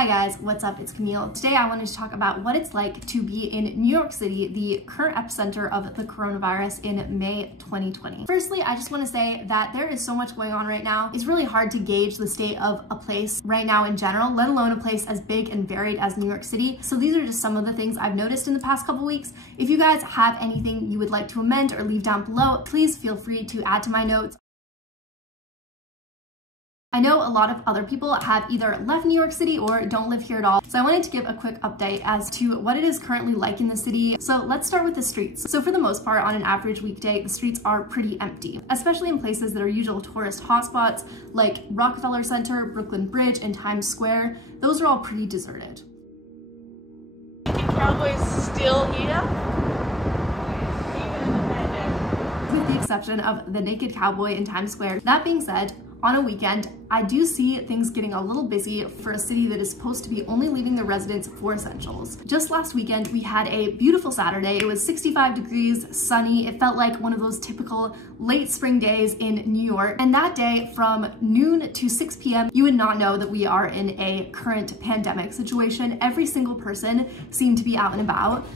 Hi guys, what's up? It's Camille. Today I wanted to talk about what it's like to be in New York City, the current epicenter of the coronavirus in May 2020. Firstly, I just want to say that there is so much going on right now. It's really hard to gauge the state of a place right now in general, let alone a place as big and varied as New York City. So these are just some of the things I've noticed in the past couple weeks. If you guys have anything you would like to amend or leave down below, please feel free to add to my notes. I know a lot of other people have either left New York City or don't live here at all, so I wanted to give a quick update as to what it is currently like in the city. So let's start with the streets. So for the most part, on an average weekday, the streets are pretty empty, especially in places that are usual tourist hotspots like Rockefeller Center, Brooklyn Bridge, and Times Square. Those are all pretty deserted. Cowboys still here? Even in the pandemic. With the exception of the naked cowboy in Times Square. That being said, on a weekend, I do see things getting a little busy for a city that is supposed to be only leaving the residents for essentials. Just last weekend, we had a beautiful Saturday. It was 65 degrees, sunny. It felt like one of those typical late spring days in New York. And that day, from noon to 6 p.m., you would not know that we are in a current pandemic situation. Every single person seemed to be out and about.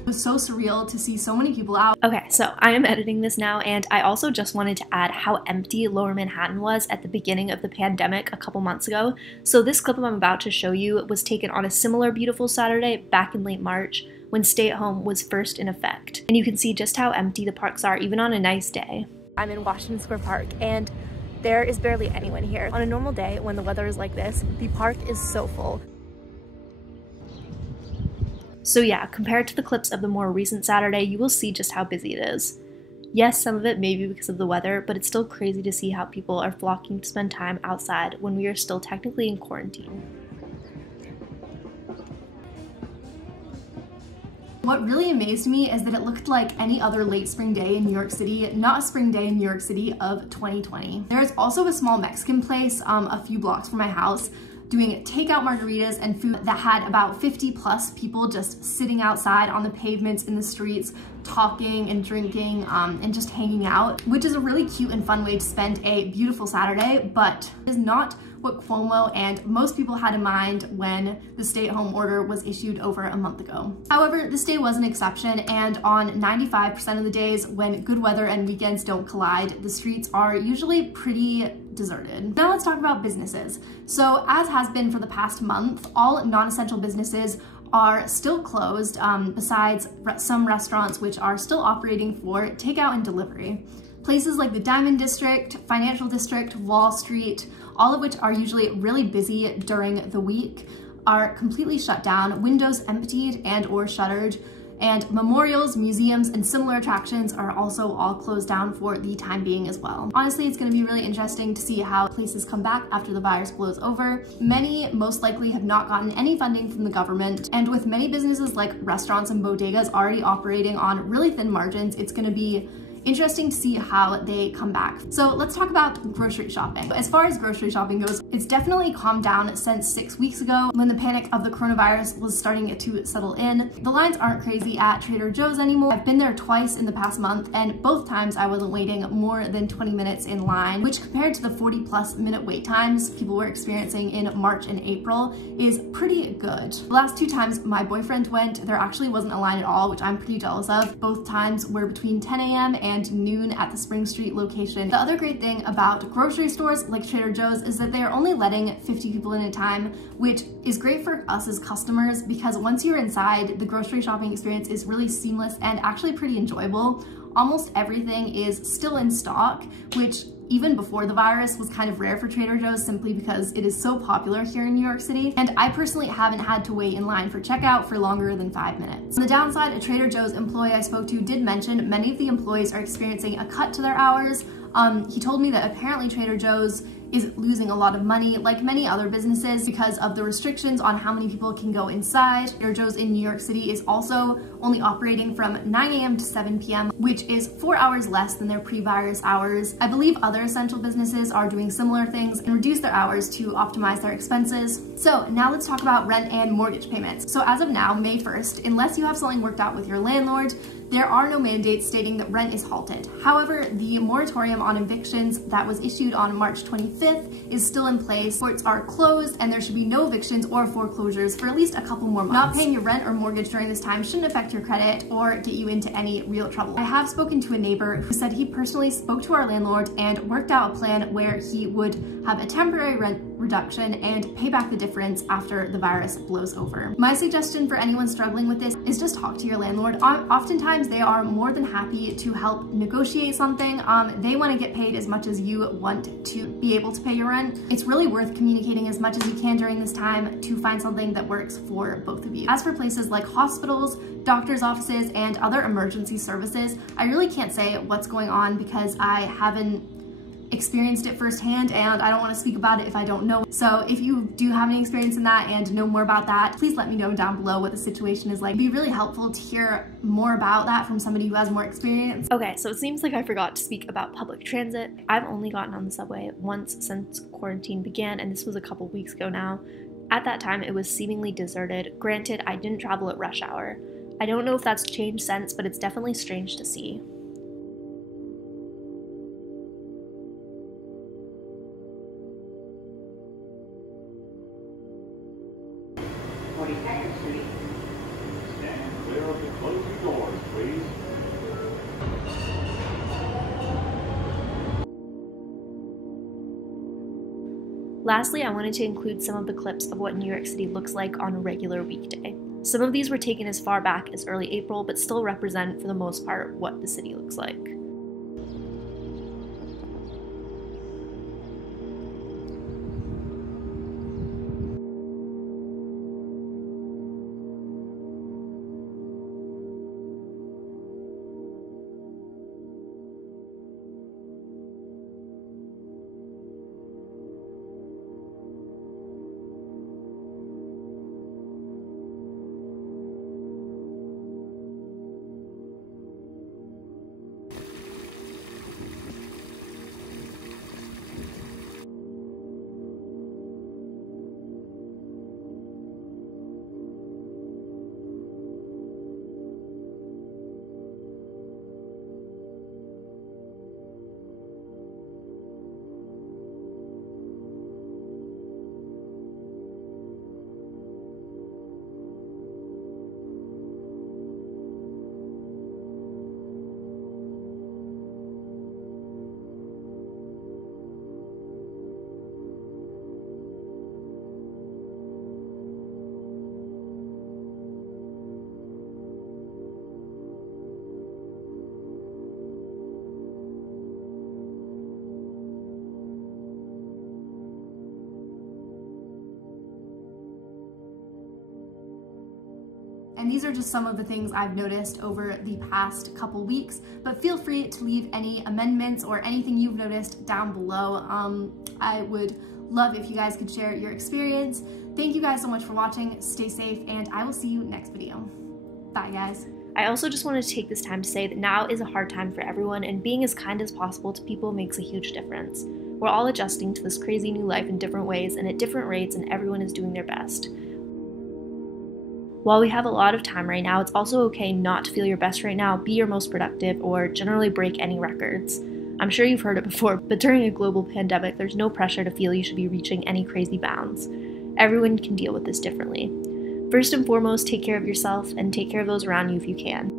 It was so surreal to see so many people out. Okay, so I am editing this now, and I also just wanted to add how empty Lower Manhattan was at the beginning of the pandemic a couple months ago. So this clip I'm about to show you was taken on a similar beautiful Saturday back in late March when stay-at-home was first in effect. And you can see just how empty the parks are even on a nice day. I'm in Washington Square Park, and there is barely anyone here. On a normal day when the weather is like this, the park is so full. So yeah, compared to the clips of the more recent Saturday, you will see just how busy it is. Yes, some of it may be because of the weather, but it's still crazy to see how people are flocking to spend time outside when we are still technically in quarantine. What really amazed me is that it looked like any other late spring day in New York City, not a spring day in New York City of 2020. There is also a small Mexican place a few blocks from my house doing takeout margaritas and food that had about 50 plus people just sitting outside on the pavements in the streets, talking and drinking and just hanging out, which is a really cute and fun way to spend a beautiful Saturday, but is not what Cuomo and most people had in mind when the stay-at-home order was issued over a month ago. However, this day was an exception, and on 95% of the days when good weather and weekends don't collide, the streets are usually pretty deserted. Now let's talk about businesses. So as has been for the past month, all non-essential businesses are still closed, besides some restaurants which are still operating for takeout and delivery. Places like the Diamond District, Financial District, Wall Street, all of which are usually really busy during the week, are completely shut down, windows emptied and or shuttered, and memorials, museums, and similar attractions are also all closed down for the time being as well. Honestly, it's going to be really interesting to see how places come back after the virus blows over. Many most likely have not gotten any funding from the government, and with many businesses like restaurants and bodegas already operating on really thin margins, it's going to be interesting to see how they come back. So let's talk about grocery shopping. As far as grocery shopping goes, it's definitely calmed down since 6 weeks ago when the panic of the coronavirus was starting to settle in. The lines aren't crazy at Trader Joe's anymore. I've been there twice in the past month, and both times I wasn't waiting more than 20 minutes in line, which compared to the 40+ minute wait times people were experiencing in March and April is pretty good. The last 2 times my boyfriend went, there actually wasn't a line at all, which I'm pretty jealous of. Both times were between 10 a.m. and noon at the Spring Street location. The other great thing about grocery stores like Trader Joe's is that they are only letting 50 people in at a time, which is great for us as customers because once you're inside, the grocery shopping experience is really seamless and actually pretty enjoyable. Almost everything is still in stock, which even before the virus was kind of rare for Trader Joe's simply because it is so popular here in New York City. And I personally haven't had to wait in line for checkout for longer than 5 minutes. On the downside, a Trader Joe's employee I spoke to did mention many of the employees are experiencing a cut to their hours. He told me that apparently Trader Joe's is losing a lot of money, like many other businesses, because of the restrictions on how many people can go inside. Trader Joe's in New York City is also only operating from 9 a.m. to 7 p.m., which is 4 hours less than their pre-virus hours. I believe other essential businesses are doing similar things and reduce their hours to optimize their expenses. So now let's talk about rent and mortgage payments. So as of now, May 1st, unless you have something worked out with your landlord, there are no mandates stating that rent is halted. However, the moratorium on evictions that was issued on March 25th is still in place. Courts are closed and there should be no evictions or foreclosures for at least a couple more months. Not paying your rent or mortgage during this time shouldn't affect your credit or get you into any real trouble. I have spoken to a neighbor who said he personally spoke to our landlord and worked out a plan where he would have a temporary rent reduction and pay back the difference after the virus blows over. My suggestion for anyone struggling with this is just talk to your landlord. Oftentimes they are more than happy to help negotiate something. They want to get paid as much as you want to be able to pay your rent. It's really worth communicating as much as you can during this time to find something that works for both of you. As for places like hospitals, doctor's offices, and other emergency services, I really can't say what's going on because I haven't experienced it firsthand and I don't want to speak about it if I don't know. So if you do have any experience in that and know more about that, please let me know down below what the situation is like. It'd be really helpful to hear more about that from somebody who has more experience. Okay, so it seems like I forgot to speak about public transit. I've only gotten on the subway once since quarantine began, and this was a couple weeks ago now. At that time, it was seemingly deserted. Granted, I didn't travel at rush hour. I don't know if that's changed since, but it's definitely strange to see. Stand clear of the closing doors, please. Lastly, I wanted to include some of the clips of what New York City looks like on a regular weekday. Some of these were taken as far back as early April, but still represent, for the most part, what the city looks like. And these are just some of the things I've noticed over the past couple weeks, but feel free to leave any amendments or anything you've noticed down below. I would love if you guys could share your experience. Thank you guys so much for watching. Stay safe, and I will see you next video. Bye, guys. I also just wanted to take this time to say that now is a hard time for everyone, and being as kind as possible to people makes a huge difference. We're all adjusting to this crazy new life in different ways and at different rates, and everyone is doing their best. While we have a lot of time right now, it's also okay not to feel your best right now, be your most productive, or generally break any records. I'm sure you've heard it before, but during a global pandemic, there's no pressure to feel you should be reaching any crazy bounds. Everyone can deal with this differently. First and foremost, take care of yourself and take care of those around you if you can.